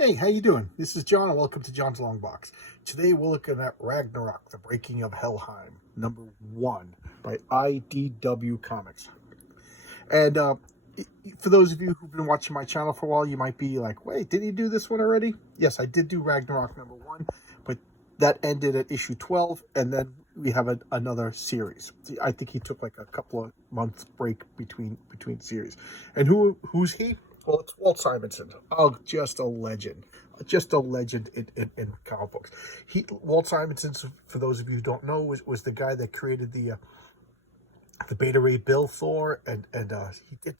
Hey, how you doing? This is John, and welcome to John's Long Box. Today we're looking at Ragnarok, The Breaking of Helheim, #1 by IDW Comics. And for those of you who've been watching my channel for a while, you might be like, wait, did he do this one already? Yes, I did do Ragnarok #1, but that ended at issue 12, and then we have another series. I think he took like a couple of months break between series. And who's he? Well, it's Walt Simonson. Oh, just a legend. Just a legend in comic books. Walt Simonson, for those of you who don't know, was the guy that created the Beta Ray Bill Thor, and he did,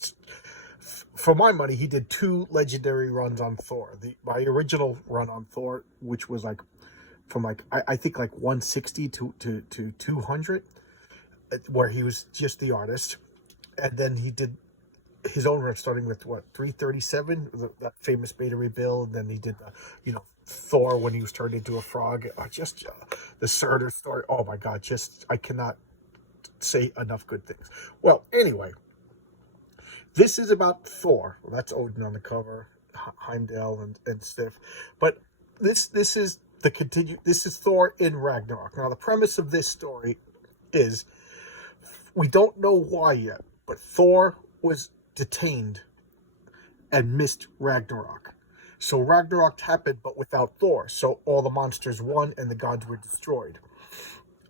for my money, he did two legendary runs on Thor. My original run on Thor, which was like from like I think like 160 to 200, where he was just the artist, and then he did his own run starting with what 337, that famous Beta Ray Bill, and then he did Thor when he was turned into a frog. The Surtur story. Oh my God! Just I cannot say enough good things. Well, anyway, this is about Thor. Well, that's Odin on the cover, Heimdall and Stiff, but this is the continue. This is Thor in Ragnarok. Now, the premise of this story is we don't know why yet, but Thor was detained and missed Ragnarok. So Ragnarok happened, but without Thor. So all the monsters won and the gods were destroyed.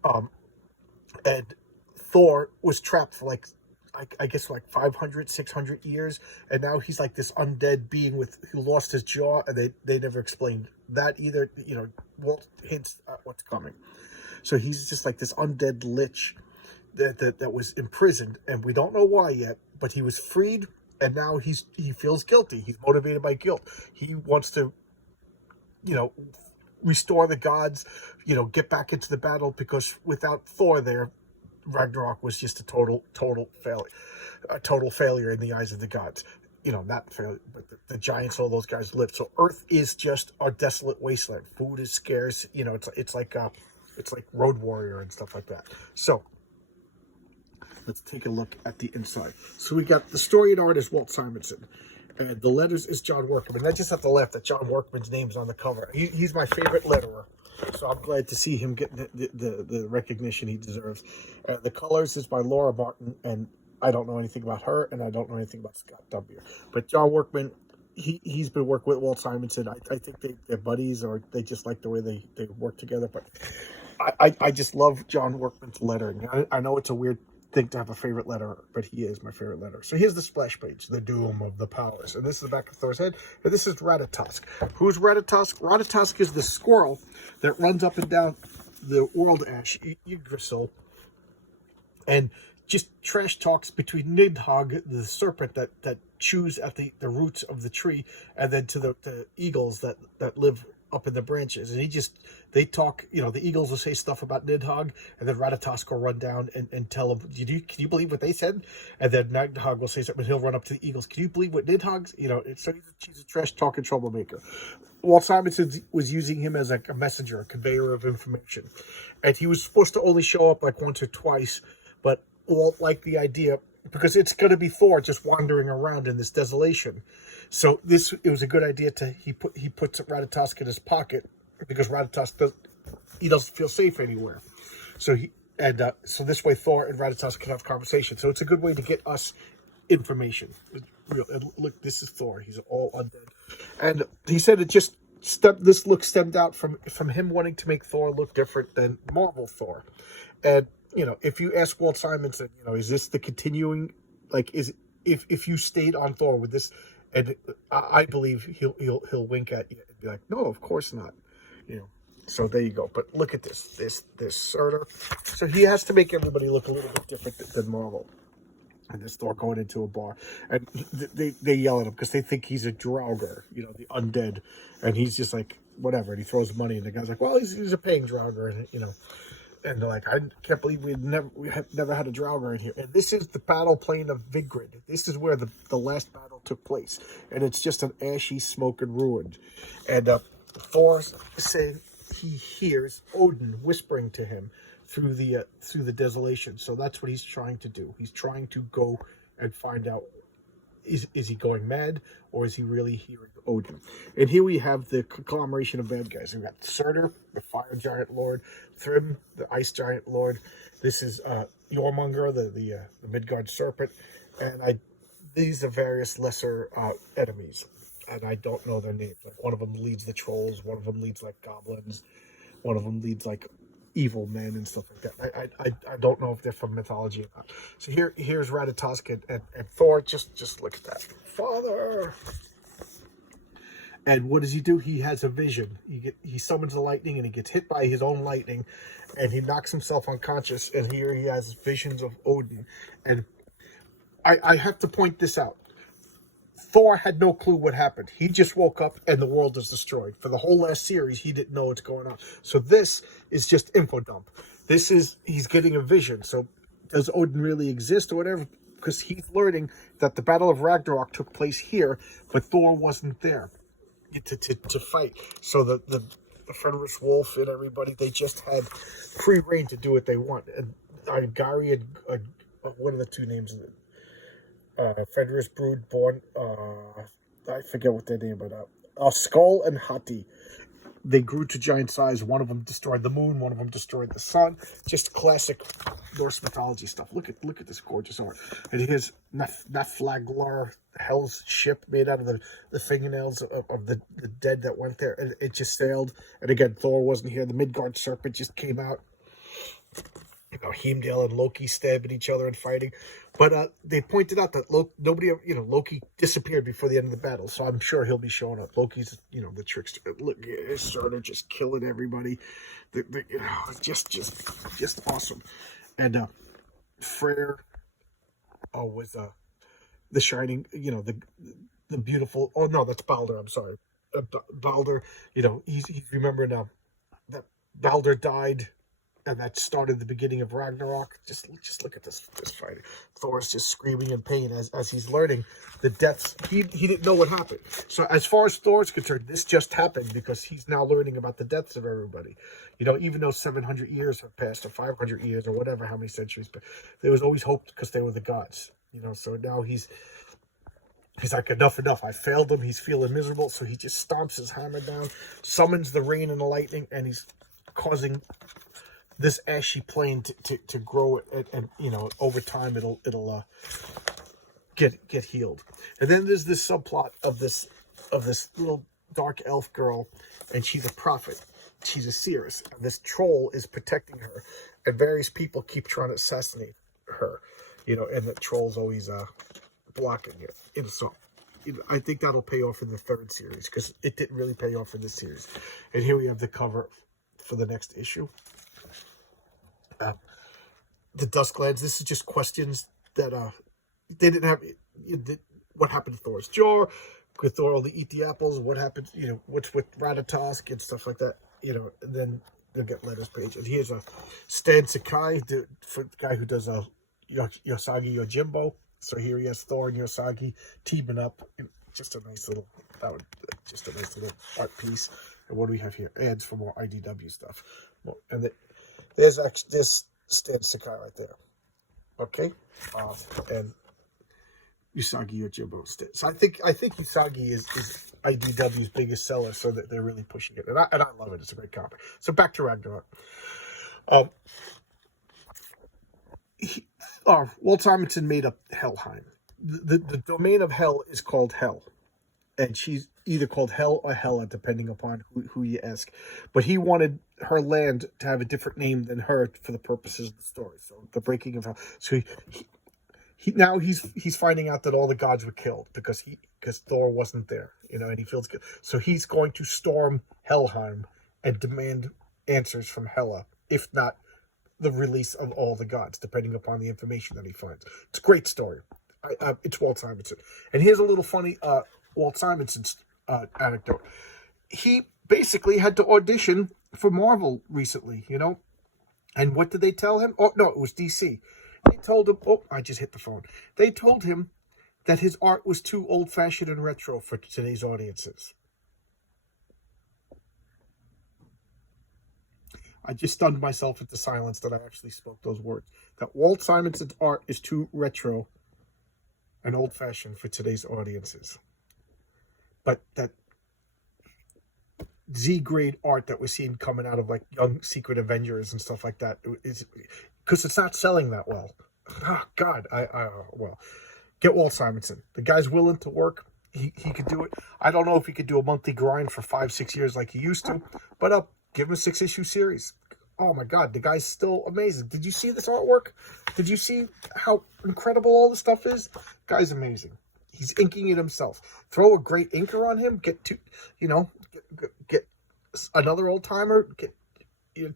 And Thor was trapped for like, I guess like 500, 600 years. And now he's like this undead being who lost his jaw, and they never explained that either. Walt hints at what's coming. So he's just like this undead lich that was imprisoned, and we don't know why yet, but he was freed, and now he feels guilty. He's motivated by guilt. He wants to, restore the gods, get back into the battle, because without Thor there, Ragnarok was just a total failure in the eyes of the gods. Not failure, but the giants, all those guys lived. So Earth is just a desolate wasteland. Food is scarce. It's like Road Warrior and stuff like that. So let's take a look at the inside. So we got the story and art is Walt Simonson, and the letters is John Workman. And I just have to laugh that John Workman's name is on the cover. He's my favorite letterer, so I'm glad to see him get the recognition he deserves. The colors is by Laura Martin, and I don't know anything about her, and I don't know anything about Scott W. But John Workman, he's been working with Walt Simonson. I think they're buddies, or they just like the way they work together. But I just love John Workman's lettering. I know it's a weird thing to have a favorite letter, but he is my favorite letter. So here's the splash page, the doom of the powers, and this is the back of Thor's head, and this is Ratatosk. Who's Ratatosk? Ratatosk is the squirrel that runs up and down the world ash Yggdrasil and just trash talks between Nidhogg, the serpent that chews at the roots of the tree, and then to the eagles that live up in the branches. And they talk, the eagles will say stuff about Nidhogg, and then Ratatosk will run down and tell them, can you believe what they said? And then Nidhogg will say something, and he'll run up to the eagles, can you believe what Nidhogg's, so she's a trash talking troublemaker. Walt Simonson was using him as like a messenger, a conveyor of information. And he was supposed to only show up like once or twice, but Walt liked the idea because it's going to be Thor just wandering around in this desolation. So it was a good idea he puts Ratatosk in his pocket, because Ratatosk doesn't feel safe anywhere. So so this way Thor and Ratatosk can have conversation. So it's a good way to get us information. And look, this is Thor. He's all undead, and he said this look stemmed out from him wanting to make Thor look different than Marvel Thor. And if you ask Walt Simonson, is this the continuing, like, if you stayed on Thor with this? And I believe he'll wink at you and be like, no, of course not. So there you go. But look at this Surtur. So he has to make everybody look a little bit different than Marvel. And this Thor going into a bar, and they yell at him because they think he's a Draugr, the undead, and he's just like whatever. And he throws money, and the guy's like, well, he's a paying Draugr, and And they're like, I can't believe we have never had a Draugr in here. And this is the battle plane of Vigrid. This is where the last battle took place. And it's just an ashy smoke and ruin. And Thor saying he hears Odin whispering to him through the desolation. So that's what he's trying to do. He's trying to go and find out is he going mad, or is he really hearing Odin? And here we have the conglomeration of bad guys. We've got Surtur, the fire giant lord, Thrym, the ice giant lord. This is Jormungandr, the Midgard serpent, and these are various lesser enemies, and I don't know their names. Like one of them leads the trolls, one of them leads like goblins, one of them leads like evil men and stuff like that. I don't know if they're from mythology or not. So here's Ratatosk and Thor. Just look at that, Father. And what does he do? He has a vision. He summons the lightning, and he gets hit by his own lightning, and he knocks himself unconscious. And here he has visions of Odin. And I have to point this out. Thor had no clue what happened. He just woke up and the world is destroyed. For the whole last series, he didn't know what's going on. So this is just info dump. He's getting a vision. So does Odin really exist or whatever? Because he's learning that the Battle of Ragnarok took place here, but Thor wasn't there to fight. So the Fenris Wolf and everybody, they just had free reign to do what they want. And Gary and what are the two names of it? Fenris Brood born, I forget what their name, but Skull and Hati. They grew to giant size. One of them destroyed the moon. One of them destroyed the sun. Just classic Norse mythology stuff. Look at this gorgeous art. And here's Naflaglar, Hell's ship made out of the fingernails of the dead that went there. And it just sailed. And again, Thor wasn't here. The Midgard serpent just came out. You know, Heimdall and Loki stabbing each other and fighting. But they pointed out that Loki disappeared before the end of the battle, so I'm sure he'll be showing up. Loki's, the trickster. Look, Surtur just killing everybody. Just awesome. And Freyr was the shining, the beautiful. Oh no, that's Balder. I'm sorry, Balder. He's remembering that Balder died. And that started the beginning of Ragnarok. Just look at this fight. Thor's just screaming in pain as he's learning the deaths. He didn't know what happened. So as far as Thor's concerned, this just happened because he's now learning about the deaths of everybody. Even though 700 years have passed, or 500 years, or whatever, how many centuries, but there was always hope because they were the gods. So now he's like, enough. I failed them. He's feeling miserable, so he just stomps his hammer down, summons the rain and the lightning, and he's causing this ashy plain to grow, and over time it'll get healed. And then there's this subplot of this little dark elf girl, and she's a prophet. She's a seeress, and this troll is protecting her, and various people keep trying to assassinate her, and the troll's always blocking it. So I think that'll pay off in the third series, because it didn't really pay off in this series. And here we have the cover for the next issue. The Dusklands. This is just questions that they didn't have. What happened to Thor's jaw? Could Thor only eat the apples? What happened? What's with Ratatosk and stuff like that? And then they'll get letters page. And here's a Stan Sakai, for the guy who does Yosagi Yojimbo. So here he has Thor and Yosagi teaming up. And just a nice little art piece. And what do we have here? Ads for more IDW stuff. And there's actually this Stan Sakai right there. Okay, and Usagi Yojimbo. So I think Usagi is IDW's biggest seller, so that they're really pushing it, and I love it. It's a great comic. So back to Ragnarok. Walt Simonson made up Helheim. The domain of Hell is called Hell, and she's either called Hel or Hela, depending upon who you ask. But he wanted her land to have a different name than her for the purposes of the story. So the Breaking of Hell. So he's finding out that all the gods were killed because Thor wasn't there, and he feels good. So he's going to storm Helheim and demand answers from Hela, if not the release of all the gods, depending upon the information that he finds. It's a great story. It's Walt Simonson. And here's a little funny Walt Simonson anecdote. He basically had to audition for Marvel recently, and what did they tell him? Oh no, it was DC. They told him, I just hit the phone. They told him that his art was too old-fashioned and retro for today's audiences. I just stunned myself into silence that I actually spoke those words. That Walt Simonson's art is too retro and old-fashioned for today's audiences. But that Z-grade art that we're seeing coming out of like Young Secret Avengers and stuff like that is because it's not selling that well. Oh God, well, get Walt Simonson. The guy's willing to work. He could do it. I don't know if he could do a monthly grind for 5-6 years like he used to, but give him a 6-issue series. Oh my God, the guy's still amazing. Did you see this artwork? Did you see how incredible all this stuff is? Guy's amazing. He's inking it himself. Throw a great inker on him. Get another old timer. Get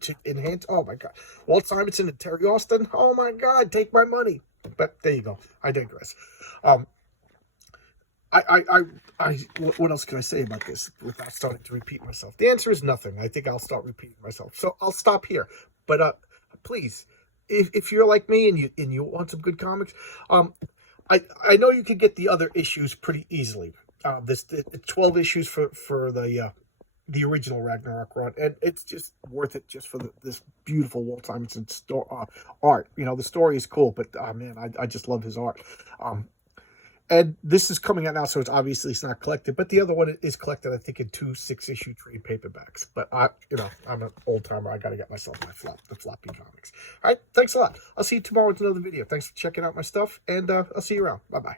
to enhance. Oh my God, Walt Simonson and Terry Austin. Oh my God, take my money. But there you go. I digress. What else can I say about this without starting to repeat myself? The answer is nothing. I think I'll start repeating myself. So I'll stop here. But please, if you're like me and you want some good comics, I know you could get the other issues pretty easily. It's 12 issues for the original Ragnarok run, and it's just worth it just for this beautiful Walt Simonson art. You know, the story is cool, but man, I just love his art. And this is coming out now, so it's not collected. But the other one is collected, I think, in 2 6-issue trade paperbacks. But I'm an old timer. I got to get myself the floppy comics. All right, thanks a lot. I'll see you tomorrow with another video. Thanks for checking out my stuff, and I'll see you around. Bye bye.